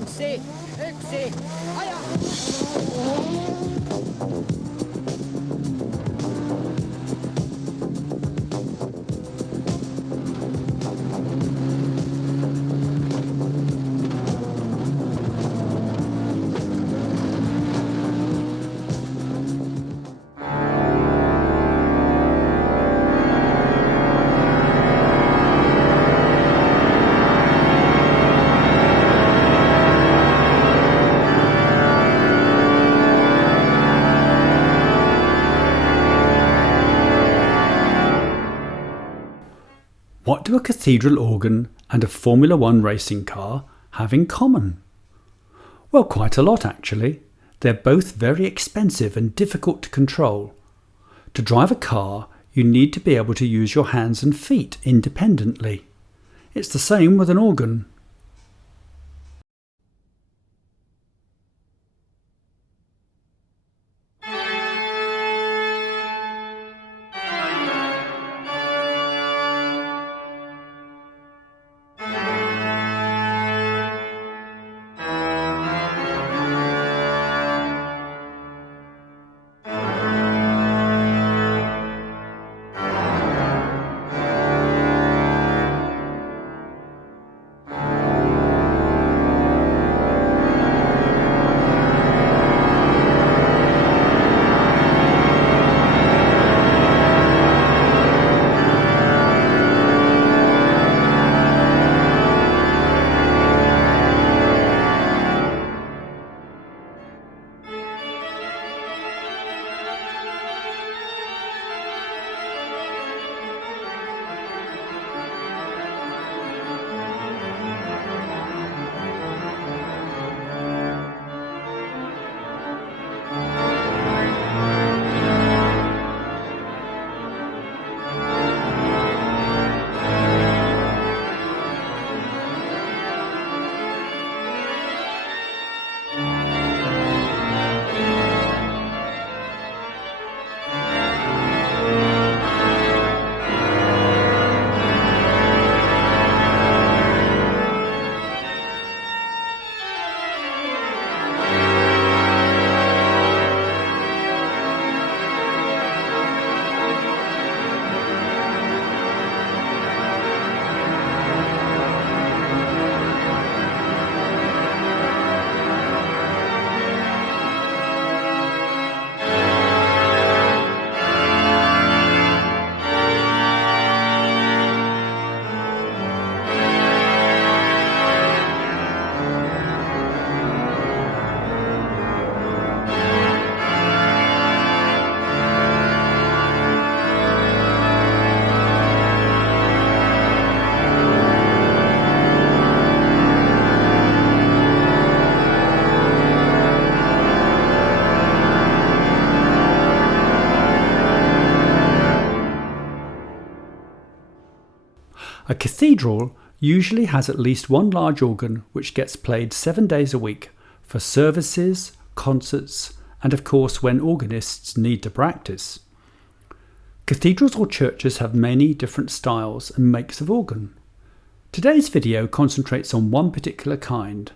Yksi, aja! What do a cathedral organ and a Formula One racing car have in common? Well, quite a lot actually. They're both very expensive and difficult to control. To drive a car, you need to be able to use your hands and feet independently. It's the same with an organ. A cathedral usually has at least one large organ which gets played 7 days a week for services, concerts, and of course when organists need to practice. Cathedrals or churches have many different styles and makes of organ. Today's video concentrates on one particular kind.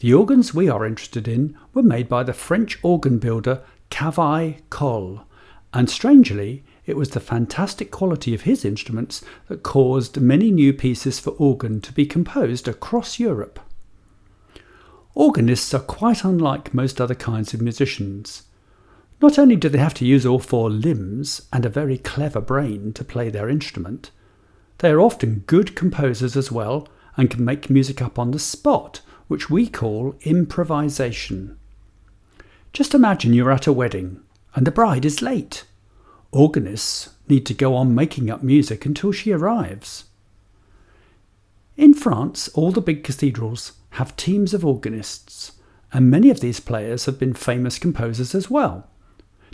The organs we are interested in were made by the French organ builder Cavaillé-Coll, and strangely, it was the fantastic quality of his instruments that caused many new pieces for organ to be composed across Europe. Organists are quite unlike most other kinds of musicians. Not only do they have to use all 4 limbs and a very clever brain to play their instrument, they are often good composers as well and can make music up on the spot, which we call improvisation. Just imagine you're at a wedding and the bride is late. Organists need to go on making up music until she arrives. In France, all the big cathedrals have teams of organists, and many of these players have been famous composers as well.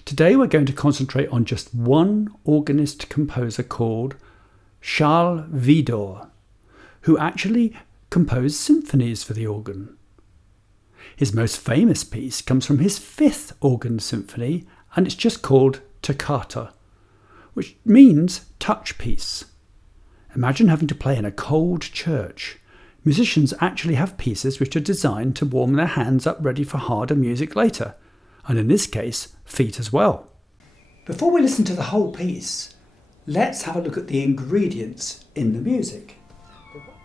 Today we're going to concentrate on just one organist composer called Charles Widor, who actually composed symphonies for the organ. His most famous piece comes from his 5th organ symphony, and it's just called Toccata, which means touch piece. Imagine having to play in a cold church, Musicians actually have pieces which are designed to warm their hands up ready for harder music later, and in this case, feet as well. Before we listen to the whole piece, let's have a look at the ingredients in the music.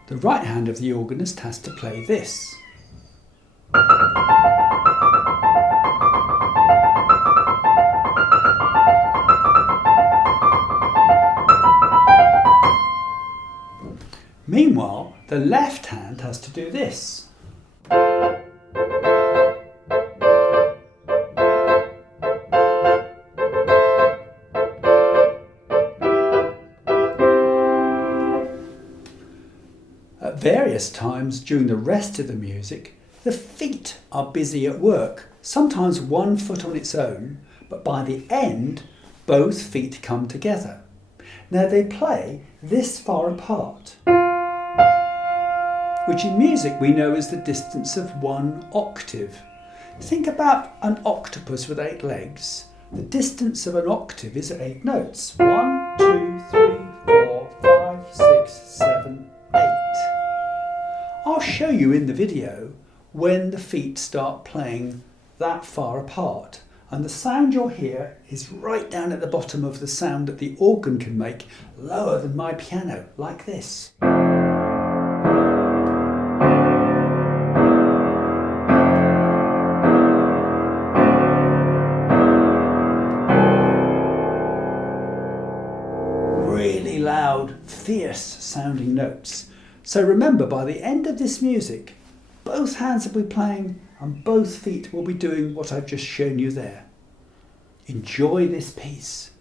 The right hand of the organist has to play this. Meanwhile, the left hand has to do this. At various times during the rest of the music, the feet are busy at work, sometimes one foot on its own, but by the end, both feet come together. Now they play this far apart, which in music we know as the distance of 1 octave. Think about an octopus with 8 legs. The distance of an octave is 8 notes. 1, 2, 3, 4, 5, 6, 7, 8. I'll show you in the video when the feet start playing that far apart. And the sound you'll hear is right down at the bottom of the sound that the organ can make, lower than my piano, like this. Really loud, fierce sounding notes. So remember, by the end of this music, both hands will be playing and both feet will be doing what I've just shown you there. Enjoy this piece.